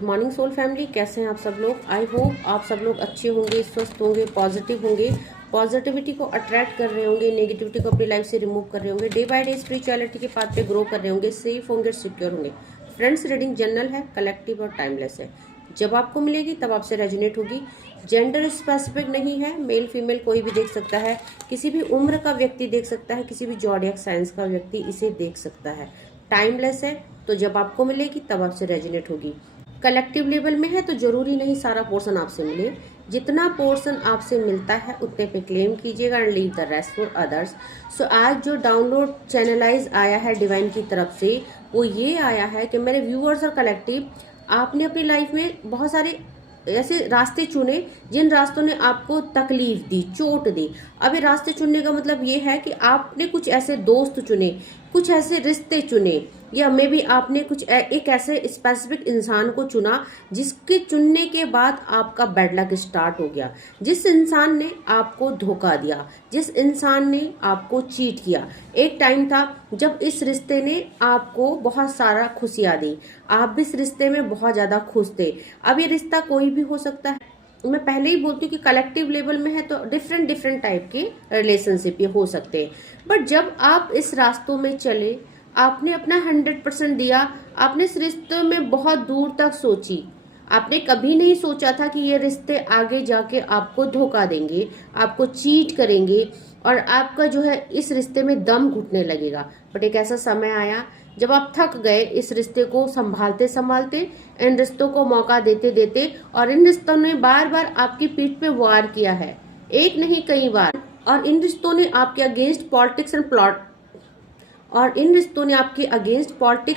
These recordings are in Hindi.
गुड मॉर्निंग सोल फैमिली, कैसे हैं आप सब लोग। आई होप आप सब लोग अच्छे होंगे, स्वस्थ होंगे, पॉजिटिव होंगे, पॉजिटिविटी को अट्रैक्ट कर रहे होंगे, नेगेटिविटी को अपनी लाइफ से रिमूव कर रहे होंगे, डे बाय डे स्पिरिचुअलिटी के पाथ पे ग्रो कर रहे होंगे, सेफ होंगे, सिक्योर होंगे। फ्रेंड्स, रीडिंग जनरल है, कलेक्टिव और टाइमलेस है। जब आपको मिलेगी तब आपसे रेजोनेट होगी। जेंडर स्पेसिफिक नहीं है, मेल फीमेल कोई भी देख सकता है, किसी भी उम्र का व्यक्ति देख सकता है, किसी भी जॉडियक साइंस का व्यक्ति इसे देख सकता है। टाइमलेस है, तो जब आपको मिलेगी तब आपसे रेजोनेट होगी। कलेक्टिव लेवल में है तो जरूरी नहीं सारा पोर्शन आपसे मिले, जितना पोर्शन आपसे मिलता है उतने पे क्लेम कीजिएगा and leave the rest for others. So आज जो डाउनलोड चैनलाइज आया है डिवाइन की तरफ से, वो ये आया है कि मेरे व्यूअर्स और कलेक्टिव, आपने अपनी लाइफ में बहुत सारे ऐसे रास्ते चुने जिन रास्तों ने आपको तकलीफ दी, चोट दी। अब ये रास्ते चुनने का मतलब ये है कि आपने कुछ ऐसे दोस्त चुने, कुछ ऐसे रिश्ते चुने, या मे बी आपने कुछ एक ऐसे स्पेसिफिक इंसान को चुना जिसके चुनने के बाद आपका बैड लक स्टार्ट हो गया। जिस इंसान ने आपको धोखा दिया, जिस इंसान ने आपको चीट किया। एक टाइम था जब इस रिश्ते ने आपको बहुत सारा खुशियां दी, आप भी इस रिश्ते में बहुत ज्यादा खुश थे। अब ये रिश्ता कोई भी हो सकता है। मैं पहले ही बोलती हूँ कि कलेक्टिव लेवल में है तो डिफरेंट डिफरेंट टाइप के रिलेशनशिप ये हो सकते हैं। बट जब आप इस रास्तों में चले, आपने अपना 100% दिया, आपने इस रिश्ते में बहुत दूर तक सोची, आपने कभी नहीं सोचा था कि ये रिश्ते आगे जाके आपको धोखा देंगे, आपको चीट करेंगे और आपका जो है इस रिश्ते में दम घुटने लगेगा। बट एक ऐसा समय आया जब आप थक गए इस रिश्ते को संभालते संभालते, इन रिश्तों को मौका देते देते, और इन रिश्तों ने बार बार आपकी पीठ पे वार किया है, एक नहीं कई बार। और इन रिश्तों ने आपके अगेंस्ट पॉलिटिक्स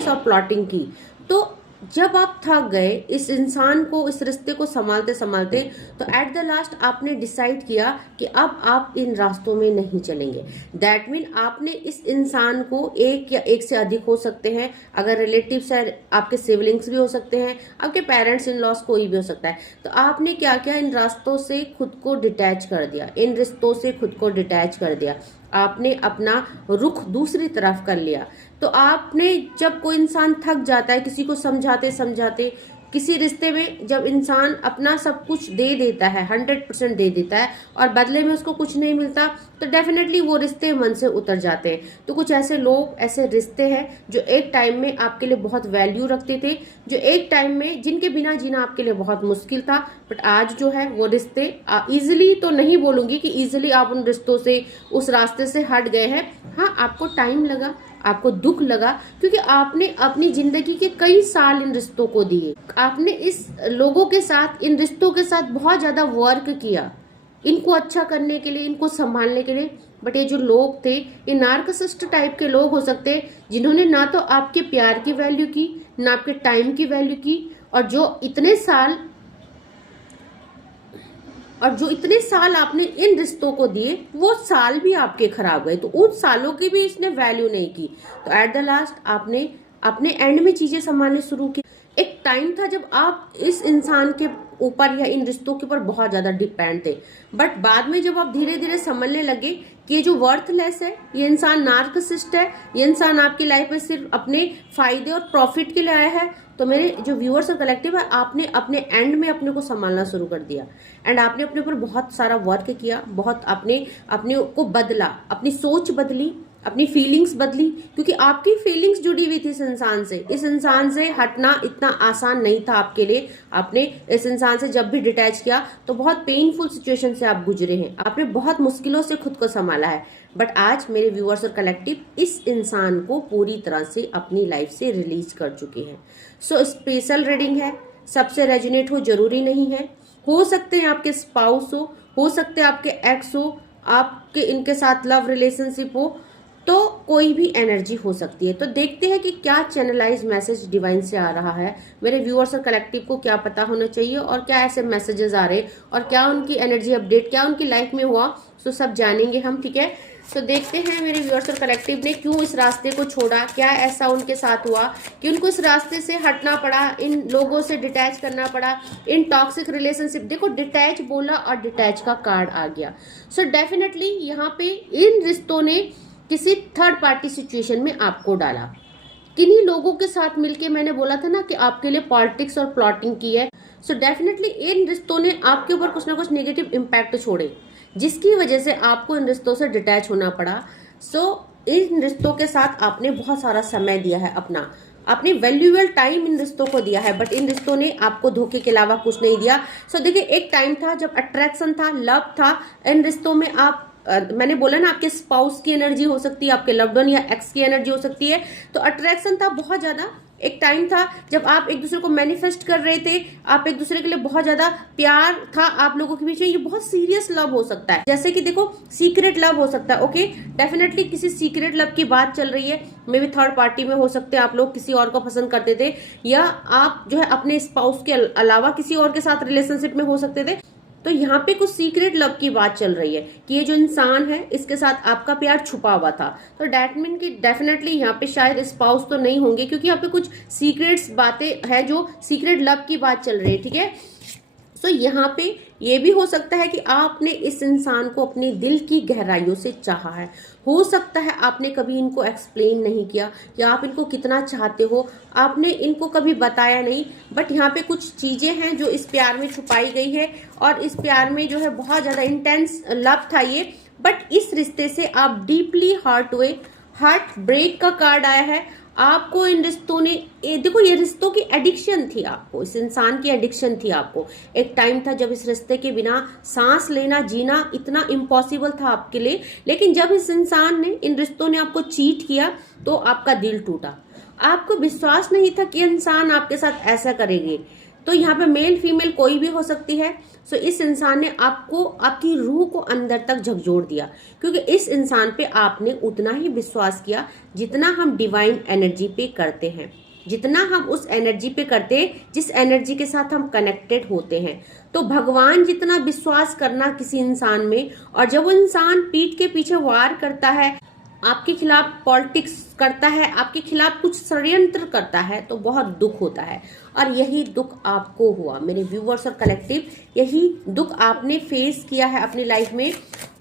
और प्लॉटिंग की। तो जब आप थक गए इस इंसान को, इस रिश्ते को संभालते संभालते, तो एट द लास्ट आपने डिसाइड किया कि अब आप इन रास्तों में नहीं चलेंगे। दैट मीन आपने इस इंसान को, एक या एक से अधिक हो सकते हैं, अगर रिलेटिव्स है आपके सिबलिंग्स भी हो सकते हैं, आपके पेरेंट्स इन लॉस कोई भी हो सकता है। तो आपने क्या किया, इन रास्तों से खुद को डिटैच कर दिया, इन रिश्तों से खुद को डिटैच कर दिया, आपने अपना रुख दूसरी तरफ कर लिया। तो आपने, जब कोई इंसान थक जाता है किसी को समझाते समझाते, किसी रिश्ते में जब इंसान अपना सब कुछ दे देता है, 100% दे देता है, और बदले में उसको कुछ नहीं मिलता, तो डेफिनेटली वो रिश्ते मन से उतर जाते हैं। तो कुछ ऐसे लोग, ऐसे रिश्ते हैं जो एक टाइम में आपके लिए बहुत वैल्यू रखते थे, जो एक टाइम में जिनके बिना जीना आपके लिए बहुत मुश्किल था। बट आज जो है वो रिश्ते इजिली, तो नहीं बोलूंगी कि इजिली आप उन रिश्तों से, उस रास्ते से हट गए हैं। हाँ, आपको टाइम लगा, आपको दुख लगा, क्योंकि आपने अपनी जिंदगी के कई साल इन रिश्तों को दिए, आपने इस लोगों के साथ, इन रिश्तों के साथ बहुत ज्यादा वर्क किया, इनको अच्छा करने के लिए, इनको संभालने के लिए। बट ये जो लोग थे, ये नार्सिसिस्ट टाइप के लोग हो सकते हैं, जिन्होंने ना तो आपके प्यार की वैल्यू की, ना आपके टाइम की वैल्यू की, और जो इतने साल आपने इन रिश्तों को दिए, वो साल भी आपके खराब गए, तो उन सालों की भी इसने वैल्यू नहीं की। तो एट द लास्ट आपने अपने एंड में चीजें संभालनी शुरू की। एक टाइम था जब आप इस इंसान के ऊपर या इन रिश्तों के ऊपर बहुत ज्यादा डिपेंड थे। बट बाद में जब आप धीरे धीरे समझने लगे कि ये जो वर्थलेस है, ये इंसान नार्सिसिस्ट है, ये इंसान आपकी लाइफ में सिर्फ अपने फायदे और प्रॉफिट के लिए आया है, तो मेरे जो व्यूअर्स और कलेक्टिव है, आपने अपने एंड में अपने को संभालना शुरू कर दिया। एंड आपने अपने ऊपर बहुत सारा वर्क किया, बहुत अपने को बदला, अपनी सोच बदली, अपनी फीलिंग्स बदली, क्योंकि आपकी फीलिंग्स जुड़ी हुई थी इस इंसान से। इस इंसान से हटना इतना आसान नहीं था आपके लिए। आपने इस इंसान से जब भी डिटैच किया तो बहुत पेनफुल सिचुएशन से आप गुजरे हैं, आपने बहुत मुश्किलों से खुद को संभाला है। बट आज मेरे व्यूअर्स और कलेक्टिव इस इंसान को पूरी तरह से अपनी लाइफ से रिलीज कर चुके हैं। सो स्पेशल रीडिंग है, सबसे रेजोनेट हो जरूरी नहीं है। हो सकते हैं आपके स्पाउस हो सकते हैं आपके एक्स हो, आपके इनके साथ लव रिलेशनशिप हो, तो कोई भी एनर्जी हो सकती है। तो देखते हैं कि क्या चैनलाइज मैसेज डिवाइन से आ रहा है, मेरे व्यूअर्स और कलेक्टिव को क्या पता होना चाहिए, और क्या ऐसे मैसेजेस आ रहे हैं, और क्या उनकी एनर्जी अपडेट, क्या उनकी लाइफ में हुआ, तो सब जानेंगे हम। ठीक है, तो देखते हैं मेरे व्यूअर्स और कलेक्टिव ने क्यों इस रास्ते को छोड़ा, क्या ऐसा उनके साथ हुआ कि उनको इस रास्ते से हटना पड़ा, इन लोगों से डिटैच करना पड़ा, इन टॉक्सिक रिलेशनशिप। देखो, डिटैच बोला और डिटैच का कार्ड आ गया। सो डेफिनेटली यहाँ पे इन रिश्तों ने किसी थर्ड पार्टी सिचुएशन में आपको डाला। किन्हीं लोगों के साथ मिलके मैंने बोला था ना कि आपके लिए पॉलिटिक्स और प्लॉटिंग की है। सो डेफिनेटली इन रिश्तों ने आपके ऊपर कुछ ना कुछ नेगेटिव इम्पैक्ट छोड़े, जिसकी वजह से आपको इन रिश्तों से डिटैच होना पड़ा। सो इन रिश्तों के साथ आपने बहुत सारा समय दिया है अपना, आपने वैल्यूएबल टाइम इन रिश्तों को दिया है, बट इन रिश्तों ने आपको धोखे के अलावा कुछ नहीं दिया। सो देखिए, एक टाइम था जब अट्रैक्शन था, लव था इन रिश्तों में। आप मैंने बोला ना, आपके स्पाउस की एनर्जी हो सकती है, आपके लव्ड वन या एक्स की एनर्जी हो सकती है। तो अट्रैक्शन था बहुत ज्यादा। एक टाइम था जब आप एक दूसरे को मैनिफेस्ट कर रहे थे, आप एक दूसरे के लिए बहुत ज्यादा प्यार था आप लोगों के बीच में। ये बहुत सीरियस लव हो सकता है, जैसे कि देखो सीक्रेट लव हो सकता है। ओके, डेफिनेटली किसी सीक्रेट लव की बात चल रही है, मे बी थर्ड पार्टी में हो सकते हैं, आप लोग किसी और को पसंद करते थे, या आप जो है अपने स्पाउस के अलावा किसी और के साथ रिलेशनशिप में हो सकते थे। तो यहाँ पे कुछ सीक्रेट लव की बात चल रही है कि ये जो इंसान है इसके साथ आपका प्यार छुपा हुआ था। तो डैट मीन कि डेफिनेटली यहाँ पे शायद स्पाउस तो नहीं होंगे, क्योंकि यहाँ पे कुछ सीक्रेट्स बातें है, जो सीक्रेट लव की बात चल रही है। ठीक है, तो यहाँ पे ये भी हो सकता है कि आपने इस इंसान को अपने दिल की गहराइयों से चाहा है। हो सकता है आपने कभी इनको एक्सप्लेन नहीं किया कि आप इनको कितना चाहते हो, आपने इनको कभी बताया नहीं, बट यहाँ पे कुछ चीजें हैं जो इस प्यार में छुपाई गई है, और इस प्यार में जो है बहुत ज्यादा इंटेंस लव था ये। बट इस रिश्ते से आप डीपली हर्ट हुए, हार्ट ब्रेक का कार्ड आया है आपको। इन रिश्तों ने देखो, ये रिश्तों की एडिक्शन थी आपको, इस इंसान की एडिक्शन थी आपको। एक टाइम था जब इस रिश्ते के बिना सांस लेना जीना इतना इम्पॉसिबल था आपके लिए, लेकिन जब इस इंसान ने, इन रिश्तों ने आपको चीट किया तो आपका दिल टूटा। आपको विश्वास नहीं था कि इंसान आपके साथ ऐसा करेंगे। तो यहाँ पे मेल फीमेल कोई भी हो सकती है। सो इस इंसान ने आपको, आपकी रूह को अंदर तक झकझोर दिया, क्योंकि इस इंसान पे आपने उतना ही विश्वास किया जितना हम डिवाइन एनर्जी पे करते हैं, जितना हम उस एनर्जी पे करते हैं जिस एनर्जी के साथ हम कनेक्टेड होते हैं। तो भगवान जितना विश्वास करना किसी इंसान में, और जब वो इंसान पीठ के पीछे वार करता है, आपके खिलाफ पॉलिटिक्स करता है, आपके खिलाफ कुछ षड्यंत्र करता है, तो बहुत दुख होता है। और यही दुख आपको हुआ मेरे व्यूवर्स और कलेक्टिव, यही दुख आपने फेस किया है अपनी लाइफ में,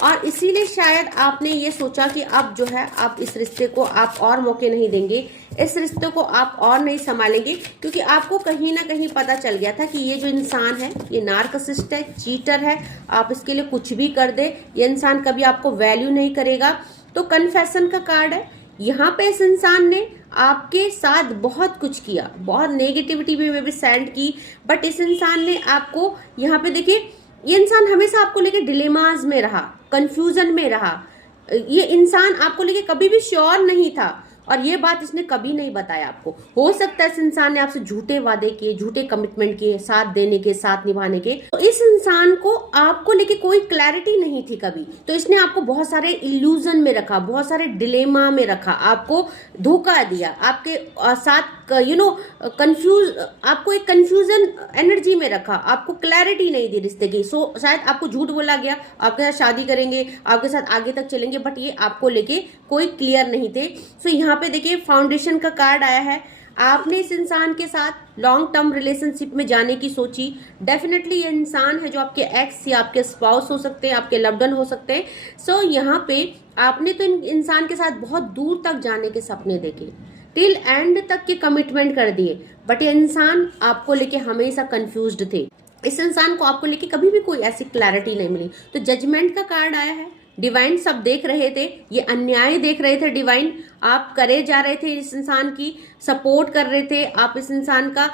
और इसीलिए शायद आपने ये सोचा कि अब जो है आप इस रिश्ते को आप और मौके नहीं देंगे, इस रिश्ते को आप और नहीं संभालेंगे, क्योंकि आपको कहीं ना कहीं पता चल गया था कि ये जो इंसान है ये नार्सिसिस्ट है, चीटर है। आप इसके लिए कुछ भी कर दे, ये इंसान कभी आपको वैल्यू नहीं करेगा। तो कन्फेशन का कार्ड है यहाँ पे। इस इंसान ने आपके साथ बहुत कुछ किया, बहुत नेगेटिविटी भी सेंड की, बट इस इंसान ने आपको, यहाँ पे देखिए, ये इंसान हमेशा आपको लेके डिलेमाज में रहा, कंफ्यूजन में रहा। ये इंसान आपको लेके कभी भी श्योर नहीं था, और ये बात इसने कभी नहीं बताया आपको। हो सकता है इस इंसान ने आपसे झूठे वादे किए, झूठे कमिटमेंट किए, साथ देने के, साथ निभाने के। तो इस इंसान को आपको लेके कोई क्लैरिटी नहीं थी कभी, तो इसने आपको बहुत सारे इल्यूजन में रखा, बहुत सारे डिलेमा में रखा, आपको धोखा दिया, आपके साथ कंफ्यूज, आपको एक कंफ्यूजन एनर्जी में रखा, आपको क्लैरिटी नहीं दी रिश्ते की। सो शायद आपको झूठ बोला गया, आपके साथ शादी करेंगे, आपके साथ आगे तक चलेंगे, बट ये आपको लेके कोई क्लियर नहीं थे। सो यहाँ पे देखिए फाउंडेशन का कार्ड आया है। आपने इस इंसान के साथ लॉन्ग टर्म रिलेशनशिप में जाने की सोची। डेफिनेटली ये इंसान है जो आपके एक्स या आपके स्पाउस हो सकते हैं, आपके लव्ड वन हो सकते हैं। सो यहाँ पे आपने तो इंसान के साथ बहुत दूर तक जाने के सपने देखे, टिल एंड तक के कमिटमेंट कर दिए, बट ये इंसान आपको लेके हमेशा कंफ्यूज्ड थे। इस इंसान को आपको लेके कभी भी कोई ऐसी क्लैरिटी नहीं मिली। तो जजमेंट का कार्ड आया है। डिवाइन सब देख रहे थे, ये अन्याय देख रहे थे डिवाइन, आप करे जा रहे थे, इस इंसान की सपोर्ट कर रहे थे, आप इस इंसान का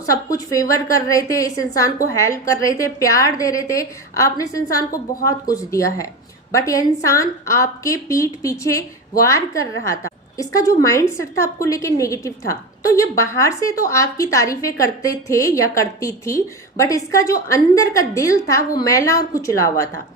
सब कुछ फेवर कर रहे थे, इस इंसान को हेल्प कर रहे थे, प्यार दे रहे थे, आपने इस इंसान को बहुत कुछ दिया है, बट ये इंसान आपके पीठ पीछे वार कर रहा था। इसका जो माइंड सेट था आपको लेके नेगेटिव था। तो ये बाहर से तो आपकी तारीफें करते थे या करती थी, बट इसका जो अंदर का दिल था वो मैला और कुचला हुआ था।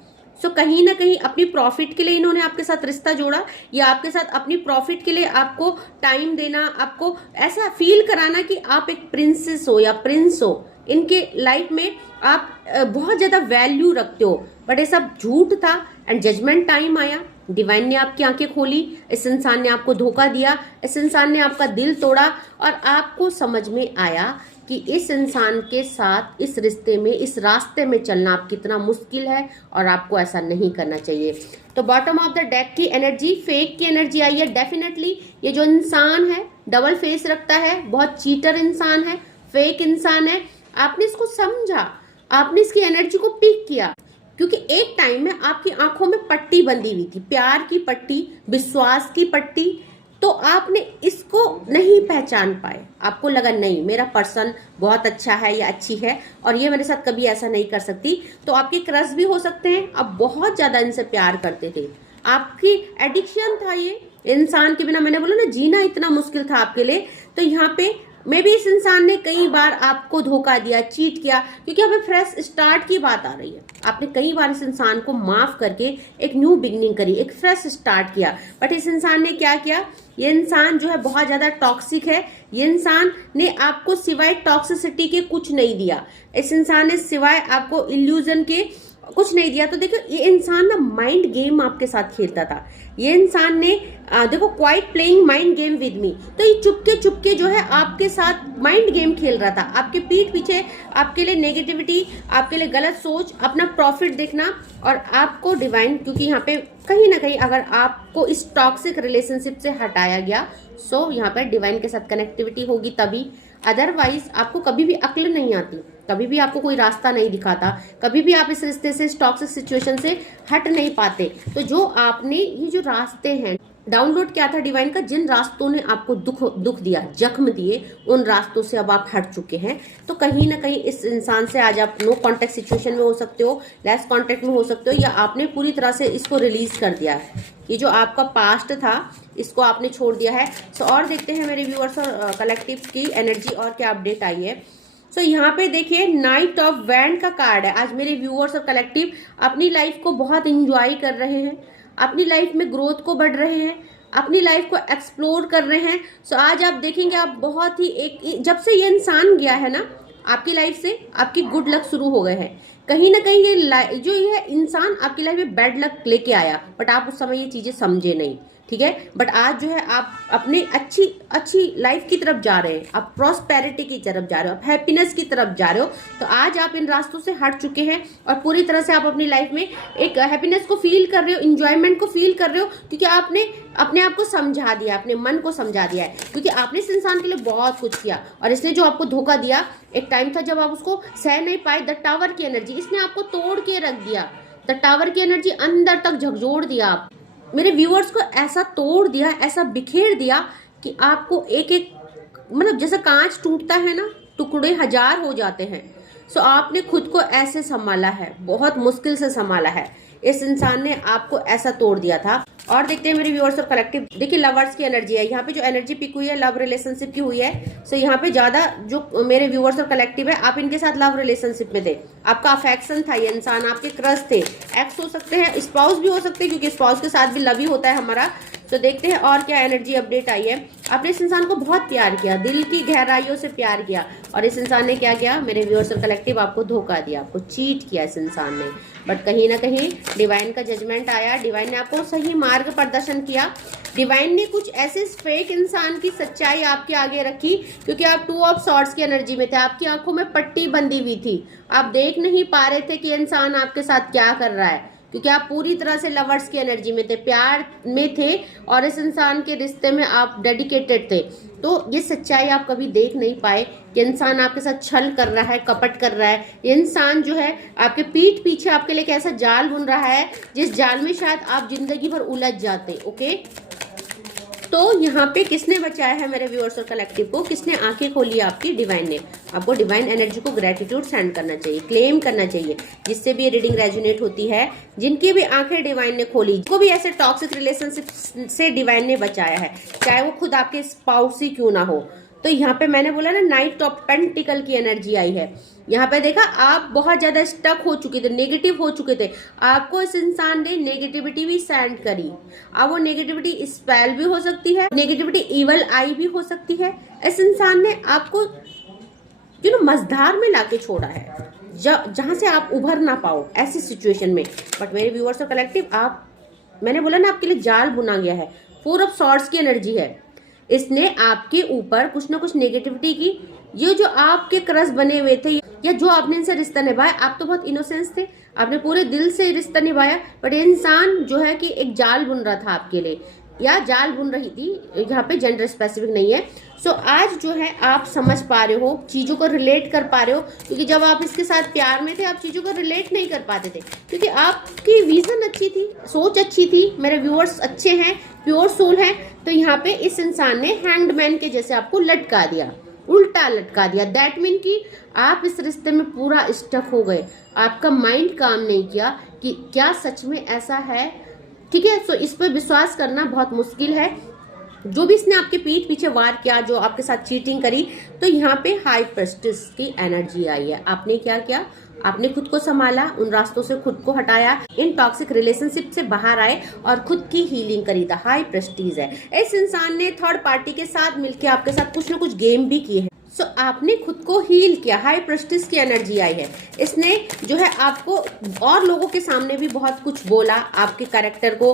सो कहीं ना कहीं अपनी प्रॉफिट के लिए इन्होंने आपके साथ रिश्ता जोड़ा, या आपके साथ अपनी प्रॉफिट के लिए आपको टाइम देना, आपको ऐसा फील कराना कि आप एक प्रिंसेस हो या प्रिंस हो, इनके लाइफ में आप बहुत ज्यादा वैल्यू रखते हो, बट ये सब झूठ था। एंड जजमेंट टाइम आया, डिवाइन ने आपकी आंखें खोली, इस इंसान ने आपको धोखा दिया, इस इंसान ने आपका दिल तोड़ा, और आपको समझ में आया कि इस इंसान के साथ इस रिश्ते में, इस रास्ते में चलना आप कितना मुश्किल है, और आपको ऐसा नहीं करना चाहिए। तो बॉटम ऑफ द डेक की एनर्जी, फेक की एनर्जी आई है। डेफिनेटली ये जो इंसान है डबल फेस रखता है, बहुत चीटर इंसान है, फेक इंसान है। आपने इसको समझा, आपने इसकी एनर्जी को पिक किया, क्योंकि एक टाइम में आपकी आंखों में पट्टी बंधी हुई थी, प्यार की पट्टी, विश्वास की पट्टी, तो आपने इसको नहीं पहचान पाए। आपको लगा नहीं मेरा पर्सन बहुत अच्छा है या अच्छी है और ये मेरे साथ कभी ऐसा नहीं कर सकती। तो आपके क्रश भी हो सकते हैं, आप बहुत ज्यादा इनसे प्यार करते थे, आपकी एडिक्शन था ये। इंसान के बिना, मैंने बोला ना, जीना इतना मुश्किल था आपके लिए। तो यहाँ पे मे भी इस इंसान ने कई बार आपको धोखा दिया, चीट किया, क्योंकि हमें फ्रेश स्टार्ट की बात आ रही है। आपने कई बार इस इंसान को माफ करके एक न्यू बिगनिंग करी, एक फ्रेश स्टार्ट किया। बट इस इंसान ने क्या किया, ये इंसान जो है बहुत ज्यादा टॉक्सिक है। ये इंसान ने आपको सिवाय टॉक्सिसिटी के कुछ नहीं दिया, इस इंसान ने सिवाय आपको इल्यूजन के कुछ नहीं दिया। तो देखो ये इंसान ना माइंड गेम आपके साथ खेलता था। ये इंसान ने देखो quite playing mind game with me, तो ये चुपके चुपके जो है आपके साथ माइंड गेम खेल रहा था। आपके पीठ पीछे आपके लिए नेगेटिविटी, आपके लिए गलत सोच, अपना प्रॉफिट देखना और आपको डिवाइन, क्योंकि यहाँ पे कहीं ना कहीं अगर आपको इस टॉक्सिक रिलेशनशिप से हटाया गया, सो यहाँ पे डिवाइन के साथ कनेक्टिविटी होगी तभी। अदरवाइज आपको कभी भी अक्ल नहीं आती, कभी भी आपको कोई रास्ता नहीं दिखाता, कभी भी आप इस रिश्ते से, इस टॉक्सिक सिचुएशन से हट नहीं पाते। तो जो आपने ये जो रास्ते हैं, डाउनलोड क्या था डिवाइन का, जिन रास्तों ने आपको दुख दिया, जख्म दिए, उन रास्तों से अब आप हट चुके हैं। तो कहीं ना कहीं इस इंसान से आज आप नो कांटेक्ट सिचुएशन में हो सकते हो, लेस कांटेक्ट में हो सकते हो, या आपने पूरी तरह से इसको रिलीज कर दिया है। ये जो आपका पास्ट था इसको आपने छोड़ दिया है। सो और देखते हैं मेरे व्यूअर्स और कलेक्टिव की एनर्जी और क्या अपडेट आई है। सो यहाँ पे देखिए नाइट ऑफ वैंड का कार्ड है। आज मेरे व्यूअर्स और कलेक्टिव अपनी लाइफ को बहुत इंजॉय कर रहे हैं, अपनी लाइफ में ग्रोथ को बढ़ रहे हैं, अपनी लाइफ को एक्सप्लोर कर रहे हैं। सो आज आप देखेंगे आप बहुत ही जब से ये इंसान गया है ना आपकी लाइफ से, आपकी गुड लक शुरू हो गए हैं। कहीं ना कहीं ये जो ये इंसान आपकी लाइफ में बैड लक लेके आया, बट आप उस समय ये चीजें समझे नहीं, ठीक है। बट आज जो है आप अपने अच्छी लाइफ की तरफ जा रहे हैं, आप प्रॉस्पेरिटी की तरफ जा रहे हो, आप हैप्पीनेस की तरफ जा रहे हो। तो आज आप इन रास्तों से हट चुके हैं और पूरी तरह से आप अपनी लाइफ में एक हैप्पीनेस को फील कर रहे हो, इंजॉयमेंट को फील कर रहे हो, क्योंकि आपने अपने आप को समझा दिया, अपने मन को समझा दिया है। क्योंकि आपने इस इंसान के लिए बहुत कुछ किया और इसने जो आपको धोखा दिया, एक टाइम था जब आप उसको सह नहीं पाए, द टावर की एनर्जी, इसने आपको तोड़ के रख दिया। द टावर की एनर्जी अंदर तक झकझोर दिया। आप मेरे व्यूअर्स को ऐसा तोड़ दिया, ऐसा बिखेर दिया कि आपको एक एक, मतलब जैसे कांच टूटता है ना, टुकड़े हजार हो जाते हैं। सो आपने खुद को ऐसे संभाला है, बहुत मुश्किल से संभाला है। इस इंसान ने आपको ऐसा तोड़ दिया था। और देखते हैं मेरे व्यूअर्स और कलेक्टिव, देखिए लवर्स की एनर्जी है। यहाँ पे जो एनर्जी पिक हुई है लव रिलेशनशिप की हुई है। सो यहाँ पे ज्यादा जो मेरे व्यूअर्स और कलेक्टिव है, आप इनके साथ लव रिलेशनशिप में थे, आपका अफेक्शन था, ये इंसान आपके क्रश थे, एक्स हो सकते हैं, स्पाउस भी हो सकते हैं, क्योंकि स्पाउस के साथ भी लव ही होता है हमारा। तो देखते हैं और क्या एनर्जी अपडेट आई है। आपने इस इंसान को बहुत प्यार किया, दिल की गहराइयों से प्यार किया, और इस इंसान ने क्या किया, मेरे व्यूअर्स और कलेक्टिव, आपको धोखा दिया, आपको चीट किया इस इंसान ने। बट कहीं ना कहीं डिवाइन का जजमेंट आया, डिवाइन ने आपको सही मार्ग प्रदर्शन किया। डिवाइन ने कुछ ऐसे फेक इंसान की सच्चाई आपके आगे रखी, क्योंकि आप टू ऑफ सॉर्ड्स की एनर्जी में थे, आपकी आंखों में पट्टी बंधी हुई थी, आप देख नहीं पा रहे थे कि इंसान आपके साथ क्या कर रहा है, क्योंकि आप पूरी तरह से लवर्स की एनर्जी में थे, प्यार में थे, और इस इंसान के रिश्ते में आप डेडिकेटेड थे। तो ये सच्चाई आप कभी देख नहीं पाए कि इंसान आपके साथ छल कर रहा है, कपट कर रहा है। ये इंसान जो है आपके पीठ पीछे आपके लिए एक ऐसा जाल बुन रहा है जिस जाल में शायद आप जिंदगी भर उलझ जाते। ओके, तो यहाँ पे किसने बचाया है मेरे व्यूअर्स और कलेक्टिव को, किसने आंखें खोली आपकी, डिवाइन ने। आपको डिवाइन एनर्जी को ग्रेटिट्यूड सेंड करना चाहिए, क्लेम करना चाहिए, जिससे भी ये रीडिंग रेजोनेट होती है। जिनकी भी आंखें डिवाइन ने खोली, को भी ऐसे टॉक्सिक रिलेशनशिप से डिवाइन ने बचाया है, चाहे वो खुद आपके स्पाउस ही क्यों ना हो। तो यहाँ पे मैंने बोला ना नाइट ऑफ पेंटिकल की एनर्जी आई है। यहाँ पे देखा आप बहुत ज्यादा स्टक हो चुके थे, नेगेटिव हो चुके थे, आपको इस इंसान ने नेगेटिविटी भी सेंड करी। अब वो नेगेटिविटी स्पेल भी हो सकती है, नेगेटिविटी इवल आई भी हो सकती है। इस इंसान ने आपको जो मझधार में लाके छोड़ा है, जहां से आप उभर ना पाओ ऐसी सिचुएशन में। बट मेरे व्यूअर्स और कलेक्टिव, आप, मैंने बोला ना आपके लिए जाल बुना गया है, 4 ऑफ सॉर्ड्स की एनर्जी है। इसने आपके ऊपर कुछ ना कुछ नेगेटिविटी की। ये जो आपके क्रश बने हुए थे या जो आपने इनसे रिश्ता निभाया, आप तो बहुत इनोसेंस थे, आपने पूरे दिल से रिश्ता निभाया, बट इंसान जो है कि एक जाल बुन रहा था आपके लिए या जाल बुन रही थी, यहाँ पे जेंडर स्पेसिफिक नहीं है। सो आज जो है आप समझ पा रहे हो, चीज़ों को रिलेट कर पा रहे हो, क्योंकि जब आप इसके साथ प्यार में थे आप चीज़ों को रिलेट नहीं कर पाते थे, क्योंकि आपकी विजन अच्छी थी, सोच अच्छी थी, मेरे व्यूअर्स अच्छे हैं, प्योर सोल हैं। तो यहाँ पे इस इंसान ने हैंगमैन के जैसे आपको लटका दिया, उल्टा लटका दिया। दैट मीन कि आप इस रिश्ते में पूरा स्टक हो गए, आपका माइंड काम नहीं किया कि क्या सच में ऐसा है। ठीक है, सो इस पर विश्वास करना बहुत मुश्किल है। जो भी इसने आपके पीठ पीछे वार किया, जो आपके साथ चीटिंग करी, तो यहाँ पे हाई प्रेस्टिस की एनर्जी आई है। आपने क्या किया, आपने खुद को संभाला, उन रास्तों से खुद को हटाया, इन टॉक्सिक रिलेशनशिप से बाहर आए और खुद की हीलिंग करी। था हाई प्रेस्टीज है। इस इंसान ने थर्ड पार्टी के साथ मिलकर आपके साथ कुछ न कुछ गेम भी किए हैं। सो आपने खुद को हील किया, हाई प्रेस्टीज की एनर्जी आई है। इसने जो है आपको और लोगों के सामने भी बहुत कुछ बोला, आपके कैरेक्टर को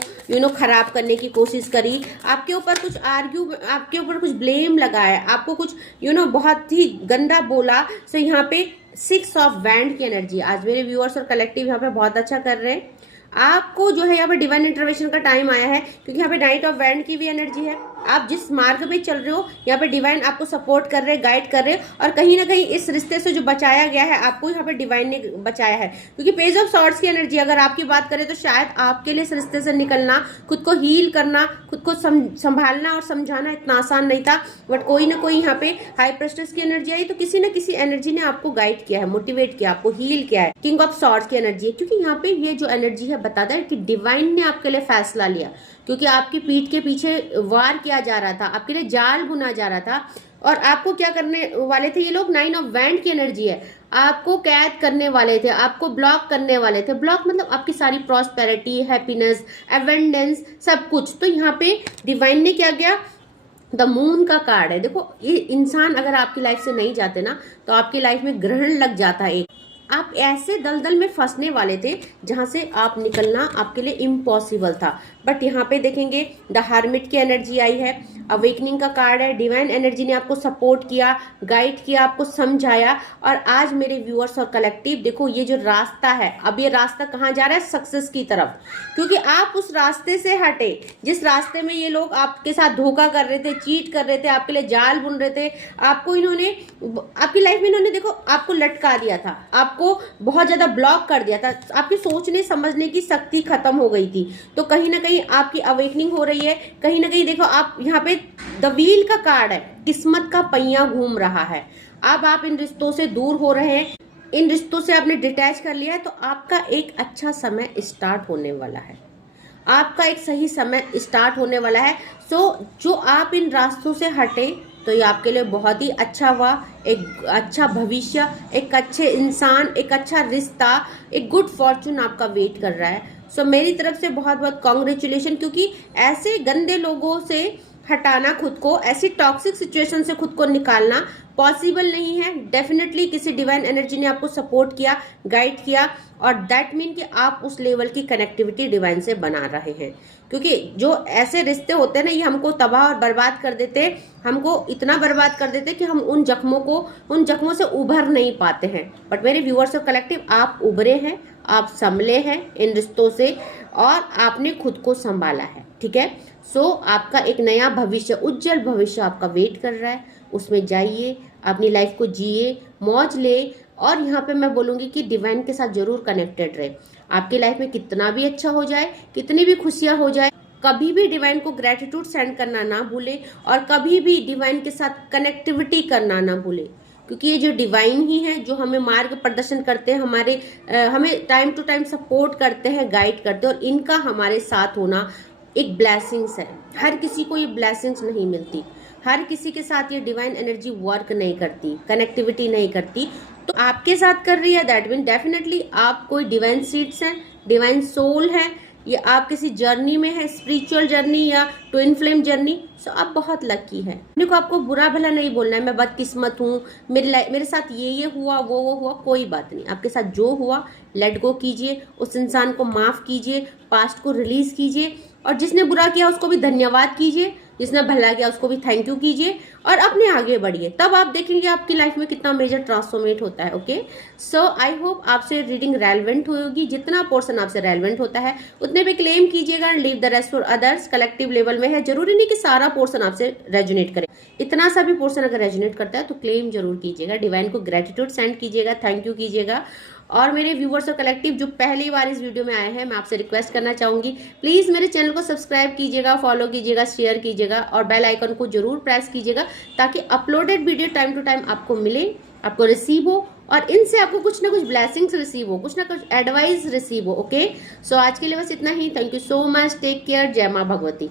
खराब करने की कोशिश करी, आपके ऊपर कुछ आपके ऊपर कुछ ब्लेम लगाया, आपको कुछ बहुत ही गंदा बोला। सो यहाँ पे 6 ऑफ वैंड की एनर्जी। आज मेरे व्यूअर्स और कलेक्टिव यहाँ पे बहुत अच्छा कर रहे हैं। आपको जो है यहाँ पे डिवाइन इंटरवेंशन का टाइम आया है, क्योंकि यहाँ पे नाइट ऑफ वैंड की भी एनर्जी है। आप जिस मार्ग पे चल रहे हो, यहाँ पे डिवाइन आपको सपोर्ट कर रहे, गाइड कर रहे, और कहीं ना कहीं इस रिश्ते से जो बचाया गया है आपको यहाँ पे डिवाइन ने बचाया है। क्योंकि पेज ऑफ सॉर्ड्स की एनर्जी अगर आपकी बात करें तो शायद आपके लिए इस रिश्ते से निकलना, खुद को हील करना, खुद को संभालना और समझाना इतना आसान नहीं था। बट कोई ना कोई यहाँ पे हाई प्रेस्टिज की एनर्जी आई, तो किसी न किसी एनर्जी ने आपको गाइड किया है, मोटिवेट किया, आपको हील किया है। किंग ऑफ सॉर्ड्स की एनर्जी है, क्योंकि यहाँ पे ये जो एनर्जी है बताता है कि डिवाइन ने आपके लिए फैसला लिया, क्योंकि आपकी पीठ के पीछे वार किया जा रहा था, आपके लिए जाल बुना जा रहा था, और आपको क्या करने वाले थे ये लोग। 9 ऑफ वैंड की एनर्जी है, आपको कैद करने वाले थे, आपको ब्लॉक करने वाले थे। ब्लॉक मतलब आपकी सारी प्रॉस्पेरिटी, हैप्पीनेस, एवेंडेंस, सब कुछ। तो यहाँ पे डिवाइन ने क्या किया, द मून का कार्ड है। देखो, ये इंसान अगर आपकी लाइफ से नहीं जाते ना, तो आपकी लाइफ में ग्रहण लग जाता है। आप ऐसे दलदल में फंसने वाले थे जहां से आप निकलना आपके लिए इम्पॉसिबल था। बट यहाँ पे देखेंगे द हार्मिट की एनर्जी आई है, अवेकनिंग का कार्ड है। डिवाइन एनर्जी ने आपको सपोर्ट किया, गाइड किया, आपको समझाया। और आज मेरे व्यूअर्स और कलेक्टिव देखो, ये जो रास्ता है, अब ये रास्ता कहाँ जा रहा है, सक्सेस की तरफ। क्योंकि आप उस रास्ते से हटे जिस रास्ते में ये लोग आपके साथ धोखा कर रहे थे, चीट कर रहे थे, आपके लिए जाल बुन रहे थे। आपको इन्होंने, आपकी लाइफ में इन्होंने देखो आपको लटका दिया था, आपको बहुत ज्यादा ब्लॉक कर दिया था, आपकी सोचने समझने की शक्ति खत्म हो गई थी। तो कहीं ना कहीं आपकी अवेकनिंग हो रही है। कहीं ना कहीं देखो, आप यहाँ पे द व्हील का कार्ड है, किस्मत का पहिया घूम रहा है। अब आप इन रिश्तों से दूर हो रहे हैं, इन रिश्तों से आपने डिटैच कर लिया है, तो आपका एक अच्छा समय स्टार्ट होने वाला है, आपका एक सही समय स्टार्ट होने वाला है। सो जो आप इन रास्तों से हटे, तो ये आपके लिए बहुत ही अच्छा हुआ। एक अच्छा भविष्य, एक अच्छे इंसान, एक अच्छा रिश्ता, एक गुड फॉर्चून आपका वेट कर रहा है। सो मेरी तरफ से बहुत बहुत कॉन्ग्रेचुलेशन, क्योंकि ऐसे गंदे लोगों से हटाना खुद को, ऐसी टॉक्सिक सिचुएशन से खुद को निकालना पॉसिबल नहीं है। डेफिनेटली किसी डिवाइन एनर्जी ने आपको सपोर्ट किया, गाइड किया, और दैट मीन कि आप उस लेवल की कनेक्टिविटी डिवाइन से बना रहे हैं। क्योंकि जो ऐसे रिश्ते होते हैं ना, ये हमको तबाह और बर्बाद कर देते, हमको इतना बर्बाद कर देते कि हम उन जख्मों से उभर नहीं पाते हैं। बट मेरे व्यूअर्स और कलेक्टिव, आप उभरे हैं, आप संभले हैं इन रिश्तों से, और आपने खुद को संभाला है। ठीक है, सो आपका एक नया भविष्य, उज्जवल भविष्य आपका वेट कर रहा है। उसमें जाइए, अपनी लाइफ को जिए, मौज ले, और यहाँ पे मैं बोलूँगी कि डिवाइन के साथ जरूर कनेक्टेड रहे। आपकी लाइफ में कितना भी अच्छा हो जाए, कितनी भी खुशियाँ हो जाए, कभी भी डिवाइन को ग्रेटिट्यूड सेंड करना ना भूले, और कभी भी डिवाइन के साथ कनेक्टिविटी करना ना भूले। क्योंकि ये जो डिवाइन ही है जो हमें मार्ग प्रदर्शन करते हैं, हमें टाइम टू टाइम सपोर्ट करते हैं, गाइड करते हैं, और इनका हमारे साथ होना एक ब्लेसिंग्स है। हर किसी को ये ब्लेसिंग्स नहीं मिलती, हर किसी के साथ ये डिवाइन एनर्जी वर्क नहीं करती, कनेक्टिविटी नहीं करती। तो आपके साथ कर रही है, दैट मीन डेफिनेटली आप कोई डिवाइन सीड्स हैं, डिवाइन सोल है, ये आप किसी जर्नी में है, स्पिरिचुअल जर्नी या ट्विन फ्लेम जर्नी। सो आप बहुत लकी है। देखो, आपको बुरा भला नहीं बोलना है, मैं बदकिस्मत हूँ, मेरे साथ ये हुआ, वो हुआ, कोई बात नहीं। आपके साथ जो हुआ लेट गो कीजिए, उस इंसान को माफ कीजिए, पास्ट को रिलीज कीजिए, और जिसने बुरा किया उसको भी धन्यवाद कीजिए, जिसने भला किया उसको भी थैंक यू कीजिए। और अपने आगे बढ़िए, तब आप देखेंगे आपकी लाइफ में कितना मेजर ट्रांसफॉर्मेट होता है। ओके, सो आई होप आपसे रीडिंग रेलेवेंट होगी, जितना पोर्शन आपसे रेलेवेंट होता है उतने पे क्लेम कीजिएगा, leave the rest for others. Collective level में है, जरूरी नहीं कि सारा पोर्शन आपसे रेजोनेट करे, इतना सा भी पोर्शन अगर रेजोनेट करता है तो क्लेम जरूर कीजिएगा, डिवाइन को ग्रेटिट्यूड सेंड कीजिएगा, थैंक यू कीजिएगा। और मेरे व्यूवर्स और कलेक्टिव जो पहली बार इस वीडियो में आए हैं, मैं आपसे रिक्वेस्ट करना चाहूंगी, प्लीज मेरे चैनल को सब्सक्राइब कीजिएगा, फॉलो कीजिएगा, शेयर कीजिएगा और बेल आइकन को जरूर प्रेस कीजिएगा, ताकि uploaded video time to time आपको मिले, आपको रिसीव हो और इनसे आपको कुछ ना कुछ ब्लेसिंग्स रिसीव हो, कुछ ना कुछ एडवाइस रिसीव हो। ओके, सो आज के लिए बस इतना ही। Thank you so much, take care, जय माँ भगवती।